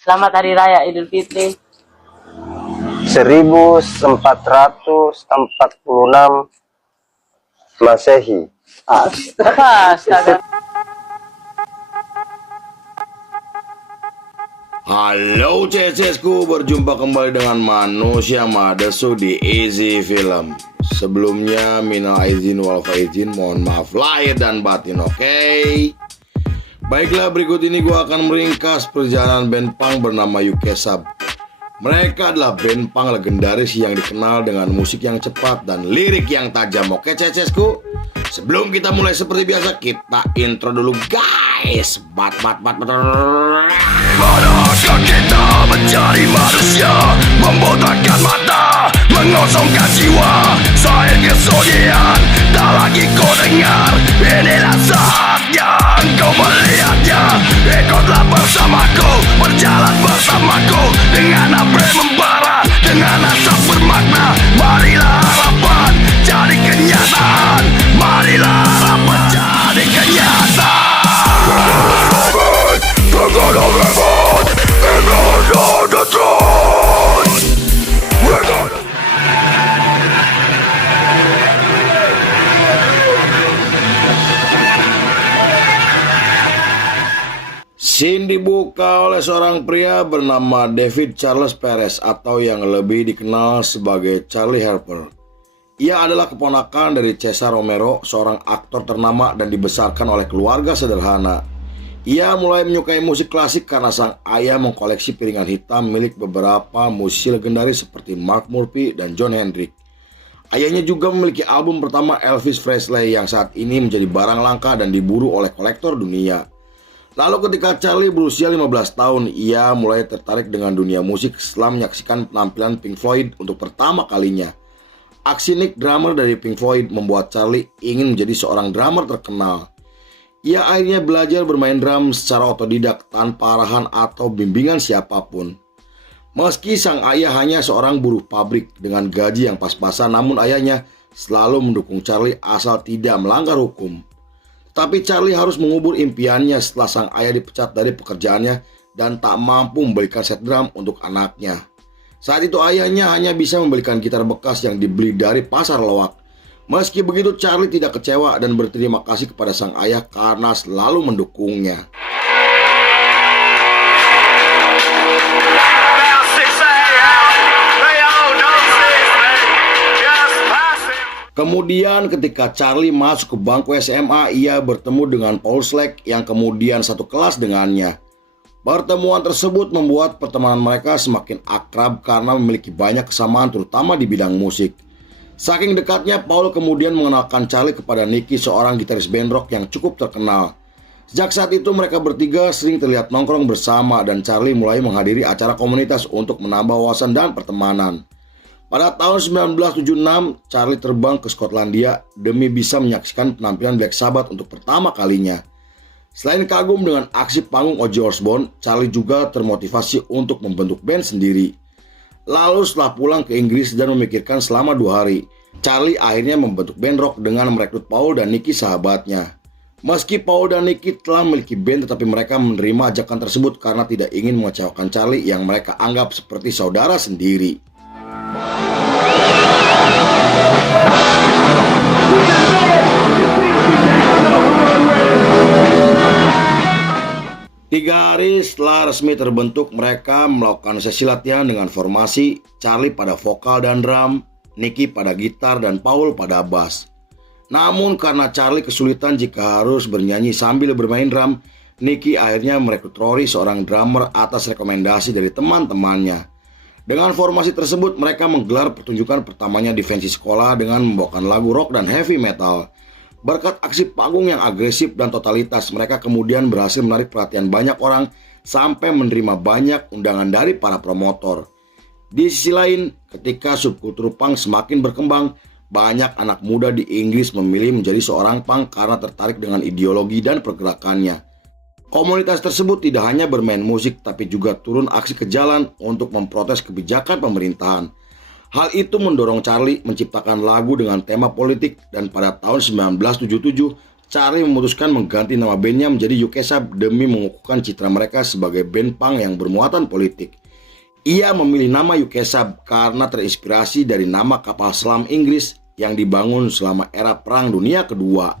Selamat Hari Raya Idul Fitri. 1446 Masehi. Astaga. Halo CCSku, berjumpa kembali dengan manusia Madesu di Easy Film. Sebelumnya minal aizin wal faizin, mohon maaf lahir dan batin, oke? Baiklah, berikut ini gue akan meringkas perjalanan band punk bernama UK Sub. Mereka adalah band punk legendaris yang dikenal dengan musik yang cepat dan lirik yang tajam. Oke CCSku, sebelum kita mulai seperti biasa, kita intro dulu guys. Manakah kita mencari manusia, membotakkan mata, mengosongkan jiwa. Saya kesunyian, tak lagi kau dengar. Inilah saatnya engkau melihatnya. Ikutlah bersamaku, berjalan bersamaku, dengan apa yang membara, dengan asap bermakna. Marilah harapan jadi kenyataan. Marilah harapan jadi kenyataan. We're gonna revolt, and on the throne. We're gonna... Scene dibuka oleh seorang pria bernama David Charles Perez atau yang lebih dikenal sebagai Charlie Harper. Ia adalah keponakan dari Cesar Romero, seorang aktor ternama dan dibesarkan oleh keluarga sederhana. Ia mulai menyukai musik klasik karena sang ayah mengkoleksi piringan hitam milik beberapa musisi legendaris seperti Mark Murphy dan Jon Hendricks. Ayahnya juga memiliki album pertama Elvis Presley yang saat ini menjadi barang langka dan diburu oleh kolektor dunia. Lalu ketika Charlie berusia 15 tahun, ia mulai tertarik dengan dunia musik setelah menyaksikan penampilan Pink Floyd untuk pertama kalinya. Aksi Nick, drummer dari Pink Floyd, membuat Charlie ingin menjadi seorang drummer terkenal. Ia akhirnya belajar bermain drum secara otodidak tanpa arahan atau bimbingan siapapun. Meski sang ayah hanya seorang buruh pabrik dengan gaji yang pas-pasan, namun ayahnya selalu mendukung Charlie asal tidak melanggar hukum. Tapi Charlie harus mengubur impiannya setelah sang ayah dipecat dari pekerjaannya dan tak mampu membelikan set drum untuk anaknya. Saat itu ayahnya hanya bisa membelikan gitar bekas yang dibeli dari pasar loak. Meski begitu, Charlie tidak kecewa dan berterima kasih kepada sang ayah karena selalu mendukungnya. Kemudian ketika Charlie masuk ke bangku SMA, ia bertemu dengan Paul Slack yang kemudian satu kelas dengannya. Pertemuan tersebut membuat pertemanan mereka semakin akrab karena memiliki banyak kesamaan terutama di bidang musik. Saking dekatnya, Paul kemudian mengenalkan Charlie kepada Nicky, seorang gitaris band rock yang cukup terkenal. Sejak saat itu mereka bertiga sering terlihat nongkrong bersama dan Charlie mulai menghadiri acara komunitas untuk menambah wawasan dan pertemanan. Pada tahun 1976, Charlie terbang ke Skotlandia demi bisa menyaksikan penampilan Black Sabbath untuk pertama kalinya. Selain kagum dengan aksi panggung Ozzy Osbourne, Charlie juga termotivasi untuk membentuk band sendiri. Lalu setelah pulang ke Inggris dan memikirkan selama 2 hari, Charlie akhirnya membentuk band rock dengan merekrut Paul dan Nicky, sahabatnya. Meski Paul dan Nicky telah memiliki band, tetapi mereka menerima ajakan tersebut karena tidak ingin mengecewakan Charlie yang mereka anggap seperti saudara sendiri. Tiga hari setelah resmi terbentuk, mereka melakukan sesi latihan dengan formasi Charlie pada vokal dan drum, Nicky pada gitar, dan Paul pada bass. Namun karena Charlie kesulitan jika harus bernyanyi sambil bermain drum, Nicky akhirnya merekrut Rory, seorang drummer, atas rekomendasi dari teman-temannya. Dengan formasi tersebut, mereka menggelar pertunjukan pertamanya di pensi sekolah dengan membawakan lagu rock dan heavy metal. Berkat aksi panggung yang agresif dan totalitas, mereka kemudian berhasil menarik perhatian banyak orang sampai menerima banyak undangan dari para promotor. Di sisi lain, ketika subkultur punk semakin berkembang, banyak anak muda di Inggris memilih menjadi seorang punk karena tertarik dengan ideologi dan pergerakannya. Komunitas tersebut tidak hanya bermain musik, tapi juga turun aksi ke jalan untuk memprotes kebijakan pemerintahan. Hal itu mendorong Charlie menciptakan lagu dengan tema politik dan pada tahun 1977 Charlie memutuskan mengganti nama bandnya menjadi UKSAB demi mengukuhkan citra mereka sebagai band punk yang bermuatan politik. Ia memilih nama UKSAB karena terinspirasi dari nama kapal selam Inggris yang dibangun selama era Perang Dunia Kedua.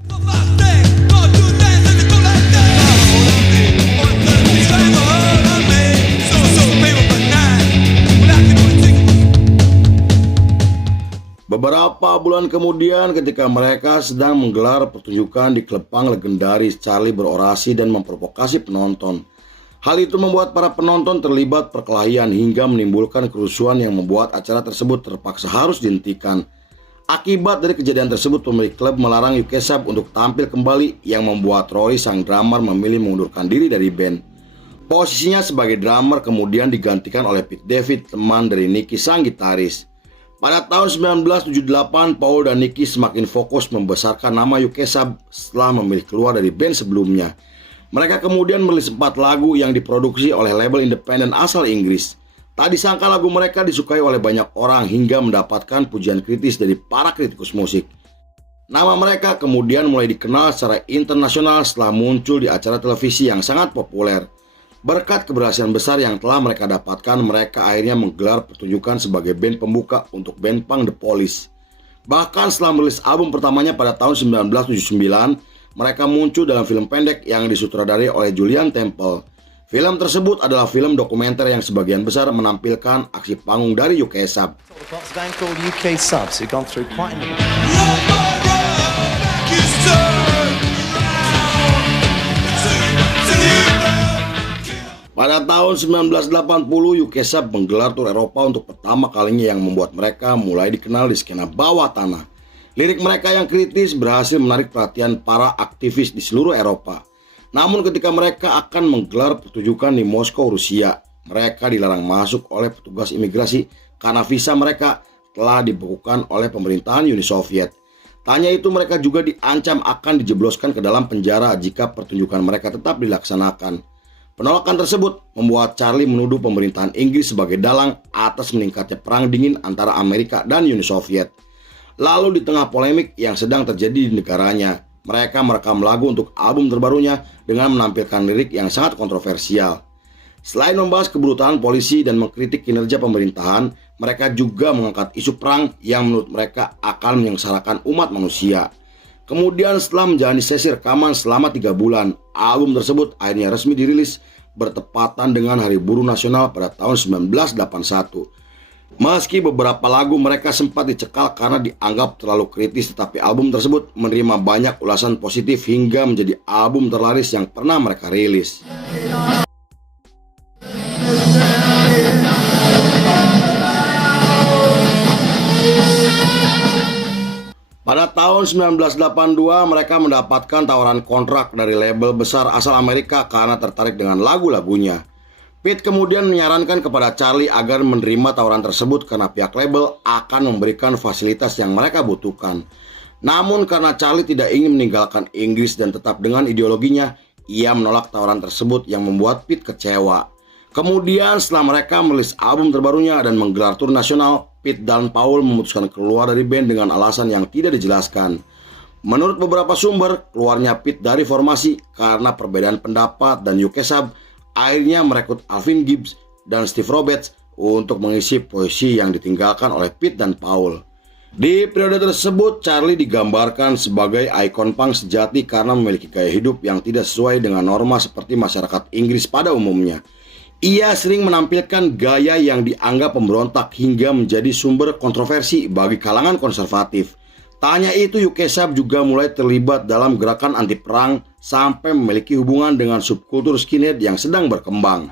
Beberapa bulan kemudian ketika mereka sedang menggelar pertunjukan di klub punk legendaris, Charlie berorasi dan memprovokasi penonton. Hal itu membuat para penonton terlibat perkelahian hingga menimbulkan kerusuhan yang membuat acara tersebut terpaksa harus dihentikan. Akibat dari kejadian tersebut, pemilik klub melarang UKSAB untuk tampil kembali yang membuat Roy sang drummer memilih mengundurkan diri dari band. Posisinya sebagai drummer kemudian digantikan oleh Pete David, teman dari Nicky sang gitaris. Pada tahun 1978, Paul dan Nicky semakin fokus membesarkan nama UKSAB setelah memilih keluar dari band sebelumnya. Mereka kemudian merilis 4 lagu yang diproduksi oleh label independen asal Inggris. Tak disangka lagu mereka disukai oleh banyak orang hingga mendapatkan pujian kritis dari para kritikus musik. Nama mereka kemudian mulai dikenal secara internasional setelah muncul di acara televisi yang sangat populer. Berkat keberhasilan besar yang telah mereka dapatkan, mereka akhirnya menggelar pertunjukan sebagai band pembuka untuk band punk The Police. Bahkan setelah merilis album pertamanya pada tahun 1979, mereka muncul dalam film pendek yang disutradarai oleh Julian Temple. Film tersebut adalah film dokumenter yang sebagian besar menampilkan aksi panggung dari UKSAB. Pada tahun 1980, UKSAB menggelar tur Eropa untuk pertama kalinya yang membuat mereka mulai dikenal di skena bawah tanah. Lirik mereka yang kritis berhasil menarik perhatian para aktivis di seluruh Eropa. Namun ketika mereka akan menggelar pertunjukan di Moskow, Rusia, mereka dilarang masuk oleh petugas imigrasi karena visa mereka telah dibekukan oleh pemerintahan Uni Soviet. Tak hanya itu, mereka juga diancam akan dijebloskan ke dalam penjara jika pertunjukan mereka tetap dilaksanakan. Penolakan tersebut membuat Charlie menuduh pemerintahan Inggris sebagai dalang atas meningkatnya perang dingin antara Amerika dan Uni Soviet. Lalu di tengah polemik yang sedang terjadi di negaranya, mereka merekam lagu untuk album terbarunya dengan menampilkan lirik yang sangat kontroversial. Selain membahas kebrutalan polisi dan mengkritik kinerja pemerintahan, mereka juga mengangkat isu perang yang menurut mereka akan menyengsarakan umat manusia. Kemudian setelah menjalani sesi rekaman selama 3 bulan, album tersebut akhirnya resmi dirilis bertepatan dengan Hari Buruh Nasional pada tahun 1981. Meski beberapa lagu mereka sempat dicekal karena dianggap terlalu kritis, tetapi album tersebut menerima banyak ulasan positif hingga menjadi album terlaris yang pernah mereka rilis. Pada tahun 1982, mereka mendapatkan tawaran kontrak dari label besar asal Amerika karena tertarik dengan lagu-lagunya. Pete kemudian menyarankan kepada Charlie agar menerima tawaran tersebut karena pihak label akan memberikan fasilitas yang mereka butuhkan. Namun karena Charlie tidak ingin meninggalkan Inggris dan tetap dengan ideologinya, ia menolak tawaran tersebut yang membuat Pete kecewa. Kemudian setelah mereka merilis album terbarunya dan menggelar tur nasional, Pete dan Paul memutuskan keluar dari band dengan alasan yang tidak dijelaskan. Menurut beberapa sumber, keluarnya Pete dari formasi karena perbedaan pendapat dan UKSAB akhirnya merekrut Alvin Gibbs dan Steve Roberts untuk mengisi posisi yang ditinggalkan oleh Pete dan Paul. Di periode tersebut, Charlie digambarkan sebagai ikon punk sejati karena memiliki gaya hidup yang tidak sesuai dengan norma seperti masyarakat Inggris pada umumnya. Ia sering menampilkan gaya yang dianggap pemberontak hingga menjadi sumber kontroversi bagi kalangan konservatif. Tak hanya itu, UKSAB juga mulai terlibat dalam gerakan anti perang sampai memiliki hubungan dengan subkultur skinhead yang sedang berkembang.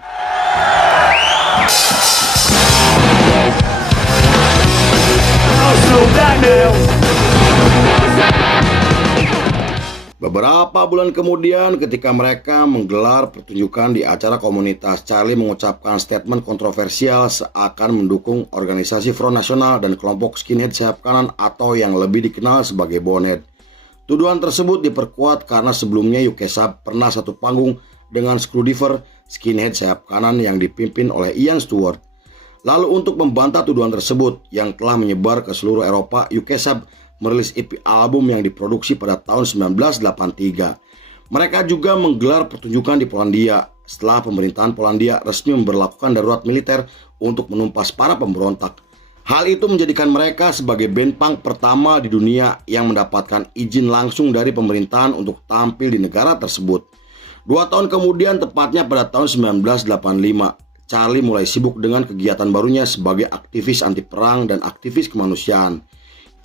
Beberapa bulan kemudian ketika mereka menggelar pertunjukan di acara komunitas, Charlie mengucapkan statement kontroversial seakan mendukung organisasi Front Nasional dan kelompok skinhead sayap kanan atau yang lebih dikenal sebagai Bonehead. Tuduhan tersebut diperkuat karena sebelumnya UKSAB pernah satu panggung dengan Skrewdriver, skinhead sayap kanan yang dipimpin oleh Ian Stewart. Lalu untuk membantah tuduhan tersebut yang telah menyebar ke seluruh Eropa, UKSAB merilis EP album yang diproduksi pada tahun 1983. Mereka juga menggelar pertunjukan di Polandia setelah pemerintahan Polandia resmi memberlakukan darurat militer untuk menumpas para pemberontak. Hal itu menjadikan mereka sebagai band punk pertama di dunia yang mendapatkan izin langsung dari pemerintahan untuk tampil di negara tersebut. 2 tahun kemudian, tepatnya pada tahun 1985, Charlie mulai sibuk dengan kegiatan barunya sebagai aktivis anti perang dan aktivis kemanusiaan.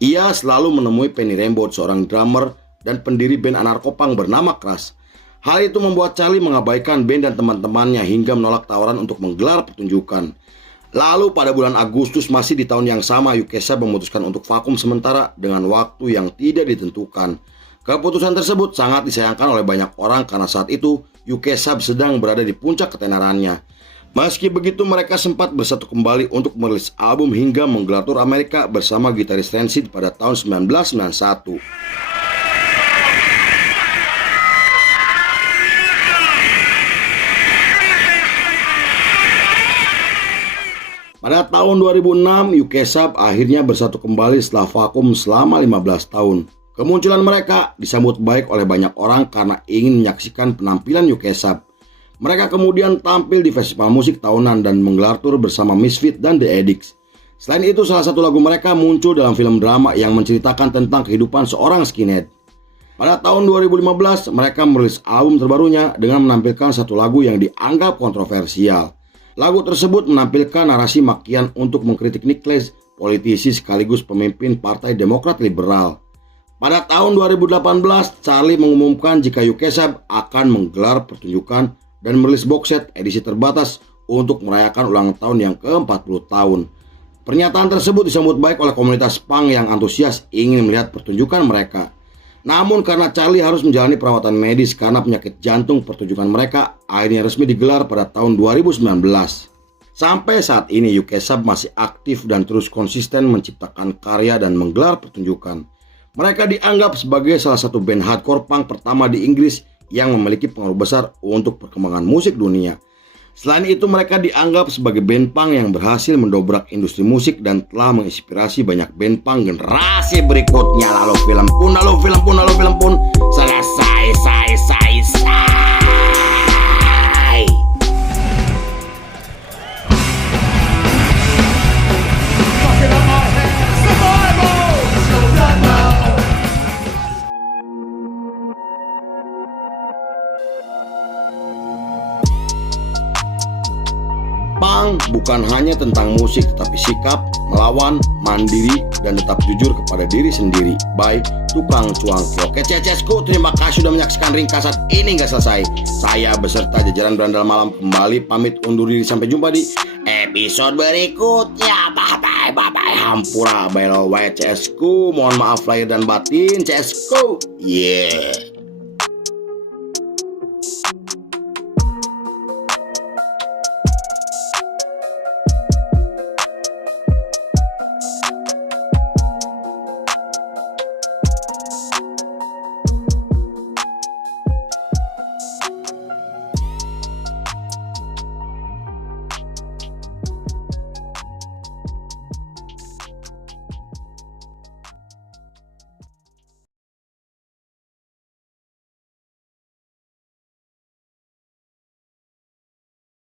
Ia selalu menemui Penny Rainbow, seorang drummer dan pendiri band anarkopunk bernama Crash. Hal itu membuat Charlie mengabaikan band dan teman-temannya hingga menolak tawaran untuk menggelar pertunjukan. Lalu pada bulan Agustus masih di tahun yang sama, UKSAB memutuskan untuk vakum sementara dengan waktu yang tidak ditentukan. Keputusan tersebut sangat disayangkan oleh banyak orang karena saat itu UKSAB sedang berada di puncak ketenarannya. Meski begitu, mereka sempat bersatu kembali untuk merilis album hingga menggelar tur Amerika bersama gitaris Rancid pada tahun 1991. Pada tahun 2006, UKSAB akhirnya bersatu kembali setelah vakum selama 15 tahun. Kemunculan mereka disambut baik oleh banyak orang karena ingin menyaksikan penampilan UKSAB. Mereka kemudian tampil di festival musik tahunan dan menggelar tur bersama Misfit dan The Addicts. Selain itu, salah satu lagu mereka muncul dalam film drama yang menceritakan tentang kehidupan seorang skinhead. Pada tahun 2015, mereka merilis album terbarunya dengan menampilkan satu lagu yang dianggap kontroversial. Lagu tersebut menampilkan narasi makian untuk mengkritik Nick Clegg, politisi sekaligus pemimpin Partai Demokrat Liberal. Pada tahun 2018, Charlie mengumumkan jika UKSAB akan menggelar pertunjukan dan merilis box set edisi terbatas untuk merayakan ulang tahun yang ke-40 tahun. Pernyataan tersebut disambut baik oleh komunitas punk yang antusias ingin melihat pertunjukan mereka. Namun karena Charlie harus menjalani perawatan medis karena penyakit jantung, pertunjukan mereka akhirnya resmi digelar pada tahun 2019. Sampai saat ini UKSAB masih aktif dan terus konsisten menciptakan karya dan menggelar pertunjukan. Mereka dianggap sebagai salah satu band hardcore punk pertama di Inggris yang memiliki pengaruh besar untuk perkembangan musik dunia. Selain itu, mereka dianggap sebagai band punk yang berhasil mendobrak industri musik dan telah menginspirasi banyak band punk generasi berikutnya. Lalu film pun selesai. Punk bukan hanya tentang musik, tetapi sikap, melawan, mandiri, dan tetap jujur kepada diri sendiri. By Tukang Cuangki. Oke CSku, terima kasih sudah menyaksikan ringkasan ini nggak selesai. Saya beserta jajaran Berandal Malam kembali pamit undur diri, sampai jumpa di episode berikutnya. Bye. Hampura, by CSku. Mohon maaf lahir dan batin CSku. Yeah.